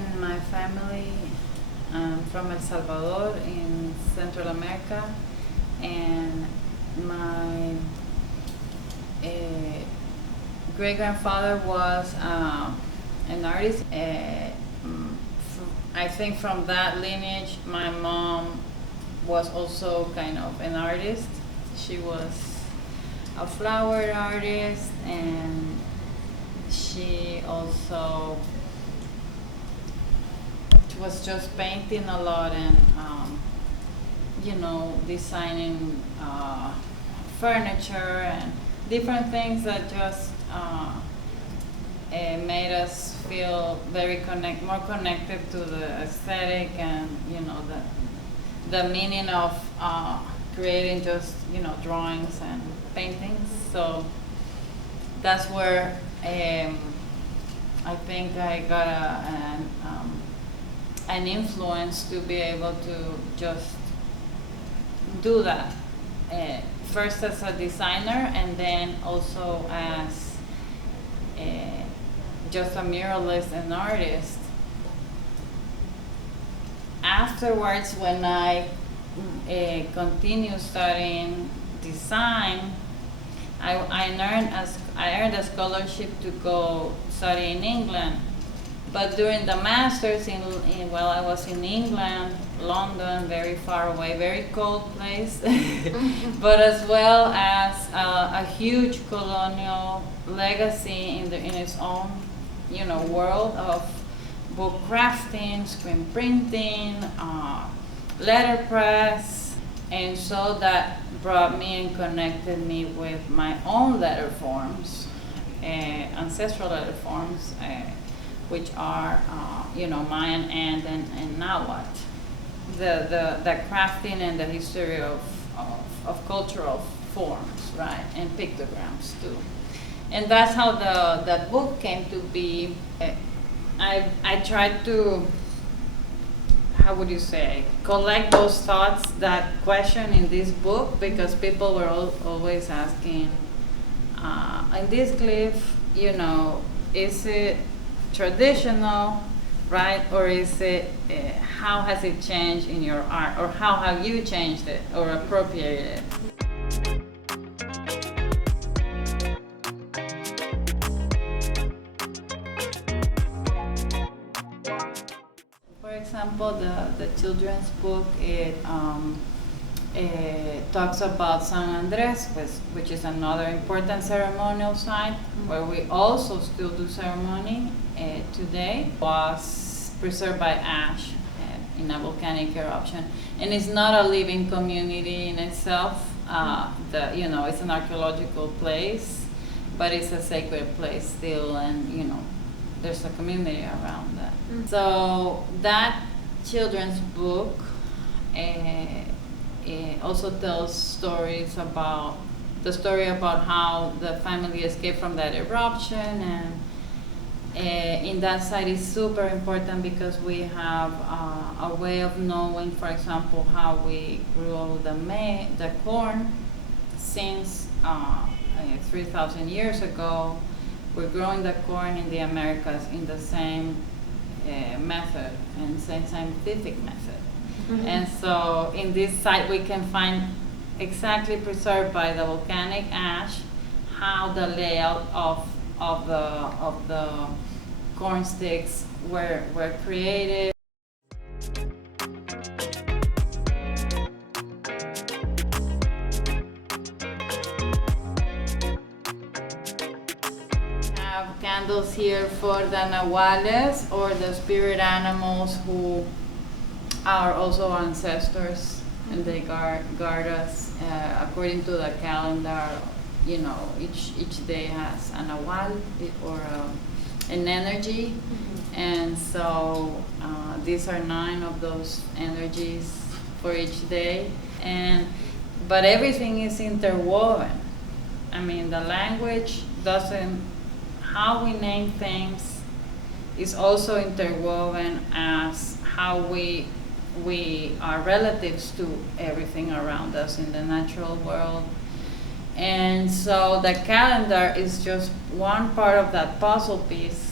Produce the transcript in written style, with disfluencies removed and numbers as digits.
in my family from El Salvador in Central America, and my great-grandfather was an artist. I think from that lineage, my mom was also kind of an artist. She was a flower artist, and she also was just painting a lot and designing furniture and different things that just made us feel more connected to the aesthetic and the meaning of creating just drawings and paintings. So that's where I think I got an influence to be able to just do that. First as a designer, and then also as just a muralist and artist. Afterwards, when I continued studying design, I earned a scholarship to go study in England. But during the masters, while I was in England, London, very far away, very cold place, but as well as a huge colonial legacy in its own, world of book crafting, screen printing, letterpress, and so that brought me and connected me with my own letter forms, ancestral letter forms, which are, Mayan and Nahuatl. The crafting and the history of cultural forms, right, and pictograms too. And that's how that book came to be. I tried to, how would you say, collect those thoughts, that question in this book, because people were always asking, in this glyph, is it traditional, right, or is it, how has it changed in your art, or how have you changed it or appropriated it? For example, the children's book, it talks about San Andres, which is another important ceremonial site where we also still do ceremony today. Was preserved by ash in a volcanic eruption, and it's not a living community in itself. It's an archaeological place, but it's a sacred place still, and there's a community around that. So that children's book also tells stories about how the family escaped from that eruption, and in that site is super important because we have a way of knowing, for example, how we grew the corn since 3,000 years ago. We're growing the corn in the Americas in the same method and same scientific method. Mm-hmm. And so in this site we can find exactly preserved by the volcanic ash how the layout of the corn sticks were created. Candles here for the Nahuales, or the spirit animals who are also ancestors, and they guard us according to the calendar. Each day has a Nahual or an energy, and so these are 9 of those energies for each day, but everything is interwoven. I mean, the language doesn't. How we name things is also interwoven as how we are relatives to everything around us in the natural world. And so the calendar is just one part of that puzzle piece